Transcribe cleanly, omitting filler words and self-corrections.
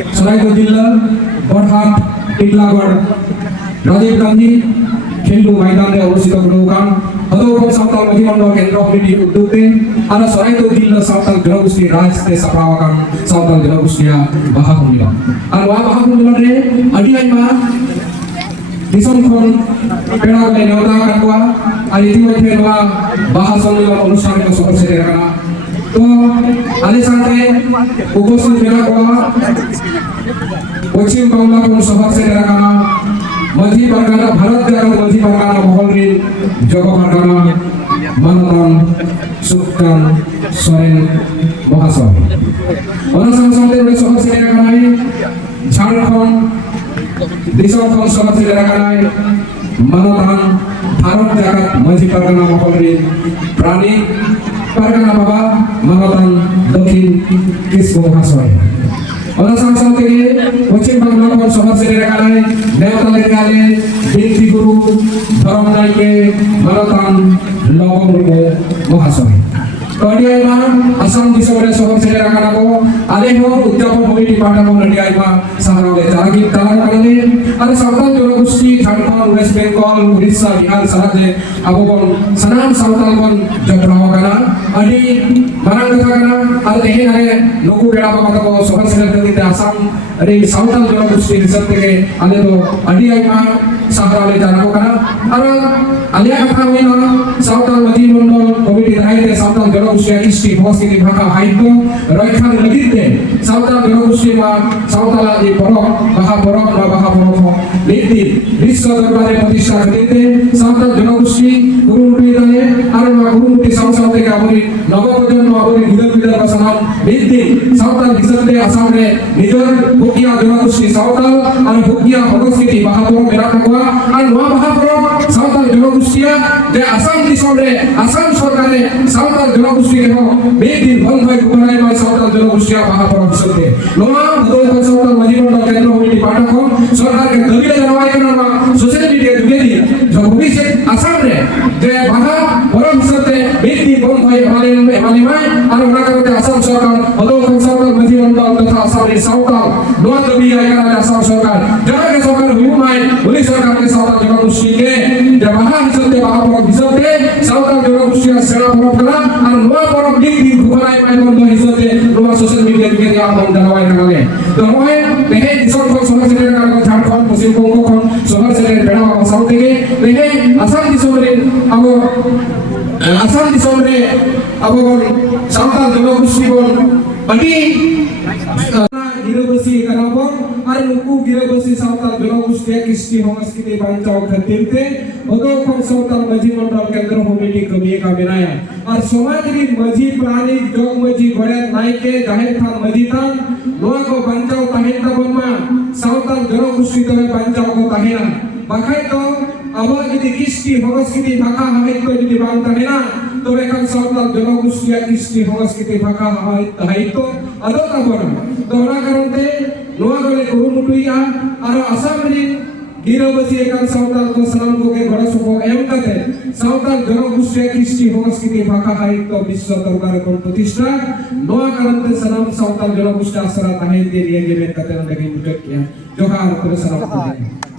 सरायगढ़ जिला बड़हाट टिटलागढ़ राजीव गांधी खेलु मैदान में अवस्थित गुरुगान हदोकम सावताल मजिमंडल केंद्र कमिटी उद्योगते आरो सरायगढ़ जिला सावताल जनगोष्ठी राजते सप्रावाकान सावताल जनगोष्ठिया बाहा सम्मेलन आरो वा बाहा सम्मेलन रे अडी आइमा दिसम खन पेड़ा गले नेवता काटवा आरो इतिमध्ये नवा बाहा सम्मेलन अनुष्ठान को सफल से रखना तो आले साथे उपस्थित मेरा को पश्चिम बांग्ला को सभा से रखना मझी परगाना भारत जगत मझी परगाना महलरी जग परगाना मानतन सुक्तन सोरेन महाशय और संसदे में सभा से रखना है झारखंड दिसम खन सभा से रखना है मानतन भारत जगत मझी परगाना महलरी प्राणी परगाना बाबा मानतन दक्षिण किसको महाशय और संसद के पश्चिम बांग्ला को सभा से रखना है नेवता लेके आले बिनती गुरु धर्मनाई के मानतन लवंग महाशय कडियामा असम दिसमरे सभा से रखना को आले हो उद्यापन कमिटी पाटा को नडियामा सहरले जागी ताला करले और सावताल जनगोष्ठी झारखंड वेस्ट बेंगल उड़ीसा बिहार सरहदे अबोन सनाम सावताल बन जत्राव कना अडी मारंग कथा कना और देहे नारे लोगो बेड़ा बाबा को सभा से रखते असम रे सावताल जनगोष्ठी रिसर्च के आले तो अडी आइमा सहरले जाना को कना और आले कथा होइना सावताल मजिमंडल कमिटी दायित्व सावताल जनगोष्ठी कृष्टि संस्कृति भाषा साहित्य रक्षा लगिते सावताल जनगोष्ठी मा सावताल आदि परब बाहा परब नीति विश्व दरबारे प्रतिष्ठा करते सावताल जनगोष्ठी गुरुमुखी दाने और गुरुमुखी संसद के आबरी नवप्रजन्म आबरी विदर का सनाम नीति सावताल दिसते असम रे निजर भुकिया जनगोष्ठी सावताल और भुकिया संस्कृति बाहा परब मेरा कवा और नवा बाहा परब सावताल जनगोष्ठिया जे असम दिसम रे असम सरकार सावताल जनगोष्ठी के हो बेदिन बंद होय गुनाय मा सावताल जनगोष्ठिया बाहा परब सकते नवा हदोय सावताल मजिमंडल केंद्र कमिटी पाठक सरकार के दलिल जनवाय करना सोशल मीडिया जुगेदी जो भविष्य असम रे जे बाहा परब सकते बेदिन बंद होय हमारे माय और उना करते असम सरकार हदोय सावताल मजिमंडल तथा असम रे सावताल नवा दबी आया असम सरकार जरा के सरकार हुई माय पुलिस सरकार के सावताल जनगोष्ठी के जे बाहा सकते बाहा परब सकते सावताल जनगोष्ठिया सेना परब करा और नवा परब बेदिन गुनाय माय बंद हिसाबे नवा सोशल मीडिया जुगेदी आपण जनवाय करले तो होय देहे दिसम को सभा से रखना झारखंड पश्चिम बंग को सभा से बेड़ा बाबा साउथ के देहे असम दिसम रे अब असम दिसम रे अब सावताल जनगोष्ठी बोल अडी गिरबसी कनाबो और नुकु गिरबसी सावताल जनगोष्ठी कृष्टि संस्कृति बांचाव खातिर हदोकम सावताल मजिमंडल केंद्र कमिटी कमी का बनाया और समाज री मजी प्राणी जोग मजी गड़े नायके जाहिर खान मजीतान नोआ को बांचाव ताहिता बनमा सावताल जनगोष्ठी तबे बांचाव को ताहिना बाखाय तो अब यदि कृष्टि संस्कृति भाषा साहित्य यदि बांग ताहिना तो एखान सावताल जनगोष्ठी कृष्टि संस्कृति भाषा साहित्य अदोता बना तो ओना करते नोआ गले गुरुमुखिया और असम री गिरबसी एकान सावताल को सलाम को के बड़ा सको एम कते सावताल जनगोष्ठी कृष्टि संस्कृति भाषा साहित्य विश्व दरबार को प्रतिष्ठा नोआ करते सलाम सावताल जनगोष्ठी आसरा ताहे दे लिए के कते न लगे मुझे किया जोहार पर सलाम